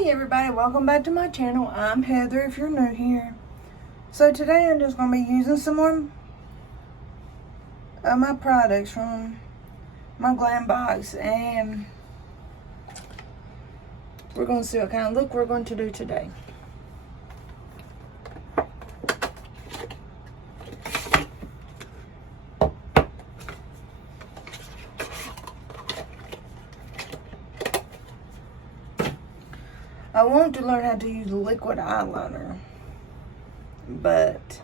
Hey everybody, welcome back to my channel. I'm Heather if you're new here. So today I'm just going to be using some more of my products from my glam box, and we're going to see what kind of look we're going to do today. I want to learn how to use liquid eyeliner, but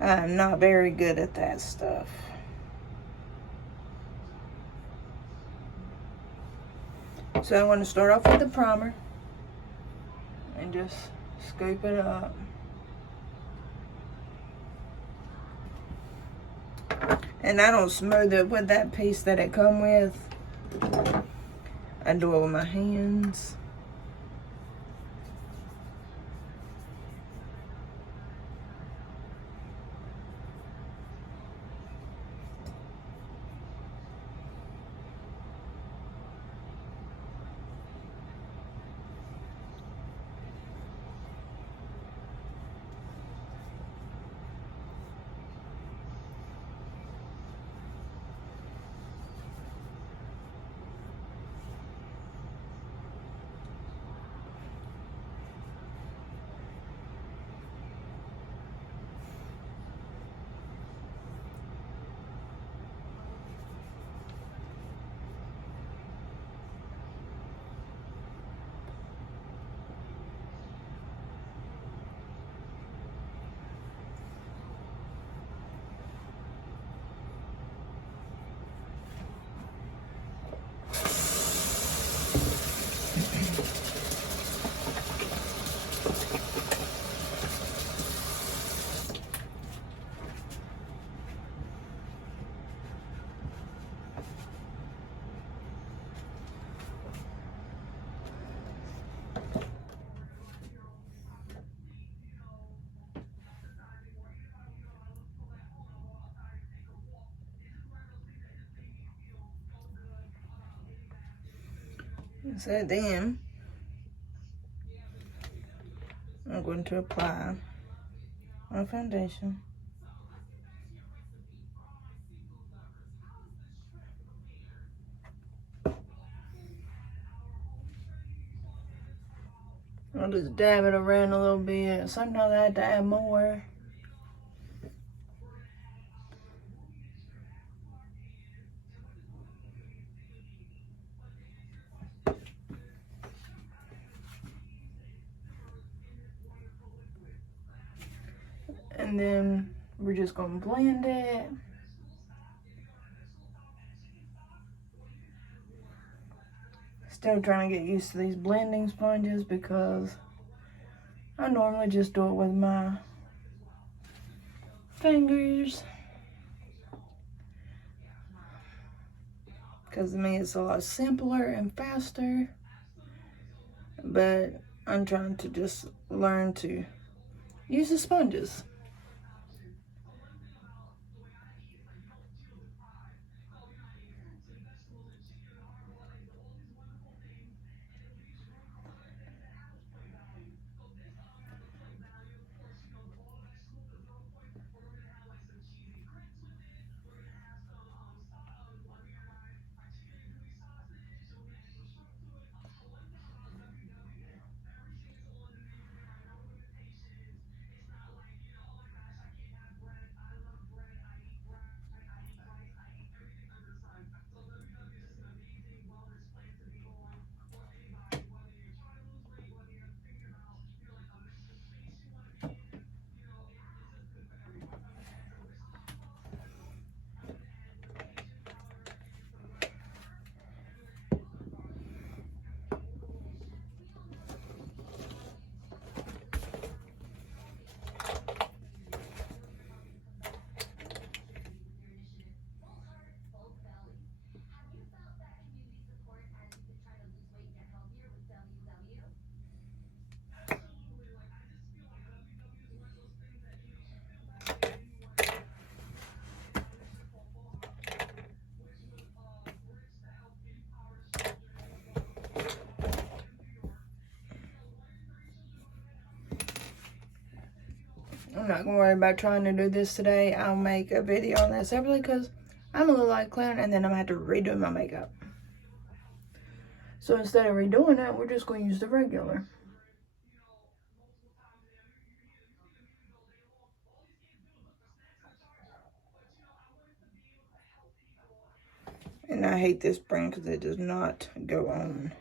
I'm not very good at that stuff. So I want to start off with the primer and just scoop it up. And I don't smooth it with that piece that it come with. I do it with my hands. So then I'm going to apply my foundation. I'll just dab it around a little bit. Sometimes I have to add more. And then we're just going to blend it. Still trying to get used to these blending sponges because I normally just do it with my fingers. Because to me it's a lot simpler and faster. But I'm trying to just learn to use the sponges. I'm not going to worry about trying to do this today. I'll make a video on that separately because I'm a little like clown and then I'm going to have to redo my makeup. So instead of redoing that, we're just going to use the regular. And I hate this brand because it does not go on.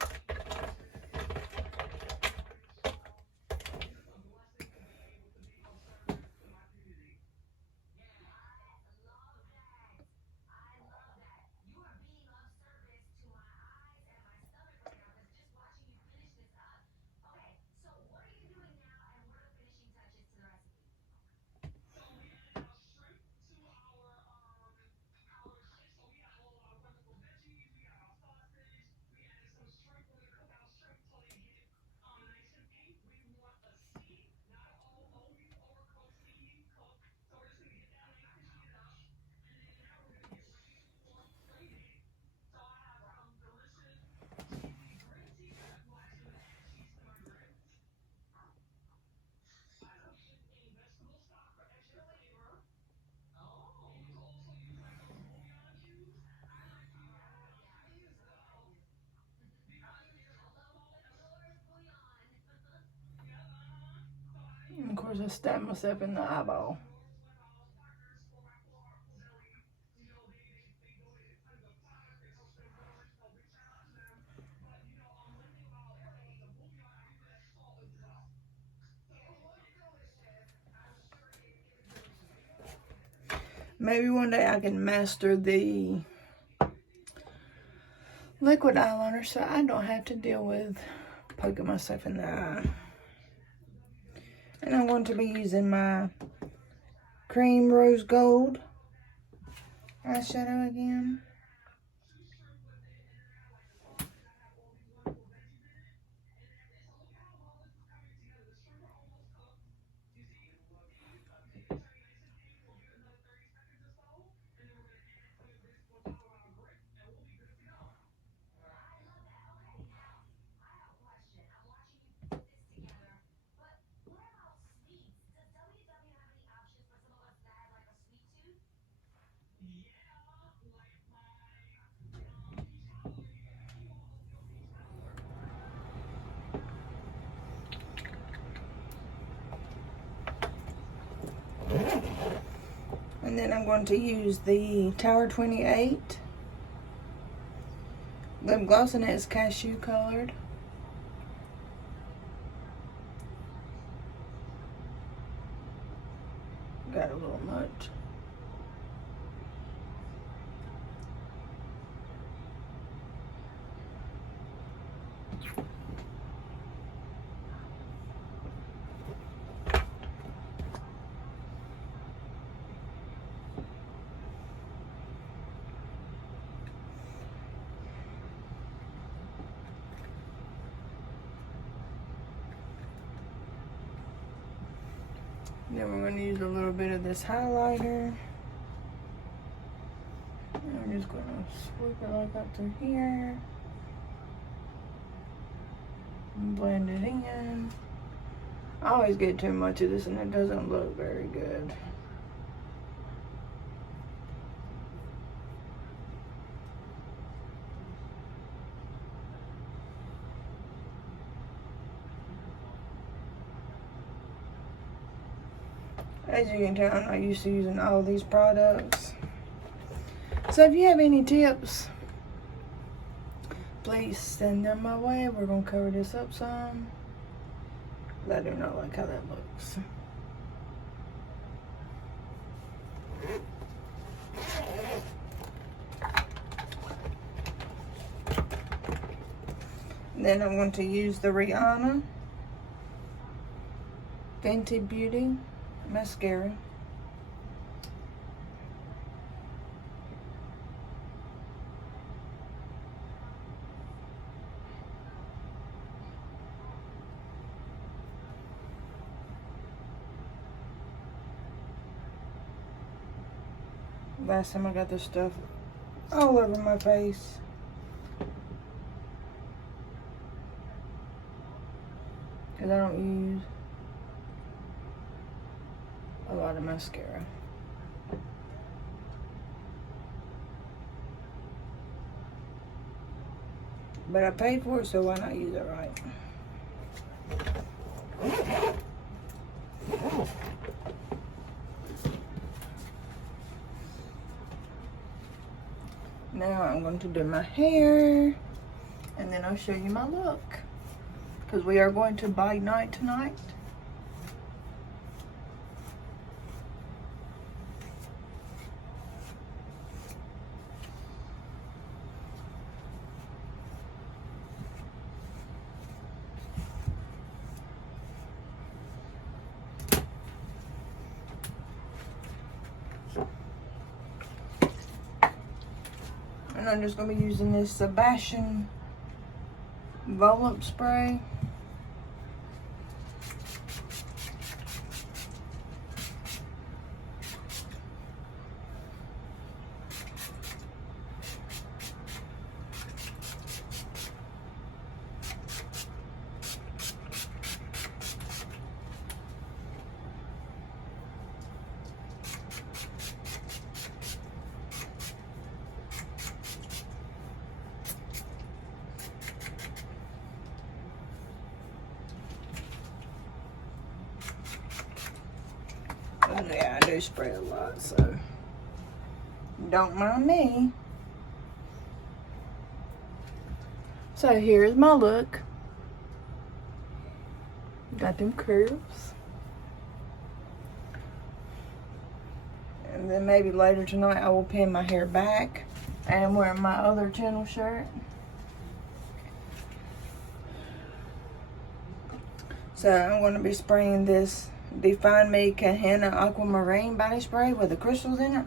And of course, I stabbed myself in the eyeball. Maybe one day I can master the liquid eyeliner so I don't have to deal with poking myself in the eye. And I'm going to be using my cream rose gold eyeshadow again. And then I'm going to use the Tower 28 lip gloss, and it's cashew colored. Got a little much. Then we're going to use a little bit of this highlighter. And we're just going to swoop it like up through here. And blend it in. I always get too much of this and it doesn't look very good. As you can tell, I'm not used to using all these products. So if you have any tips, please send them my way. We're going to cover this up some. I do not like how that looks. Then I'm going to use the Rihanna Fenty Beauty mascara. Last time I got this stuff all over my face. Because I don't use lot of mascara. But I paid for it, so why not use it right? Now I'm going to do my hair, and then I'll show you my look, because we are going to bike night tonight. And I'm just going to be using this Sebastian Volump spray. Yeah, I do spray a lot, so don't mind me. So here's my look. Got them curls. And then maybe later tonight I will pin my hair back. I am wearing my other channel shirt. So I'm going to be spraying this Define Me Kahana Aquamarine body spray with the crystals in it.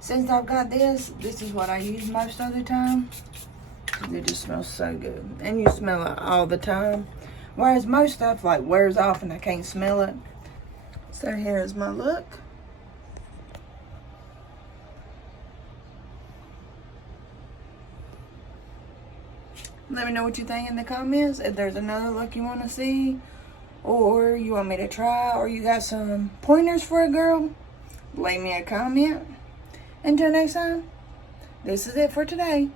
Since I've got this is what I use most of the time. It just smells so good. And you smell it all the time. Whereas most stuff like wears off and I can't smell it. So here's my look. Let me know what you think in the comments. If there's another look you want to see, or you want me to try, or you got some pointers for a girl, leave me a comment. Until next time, this is it for today.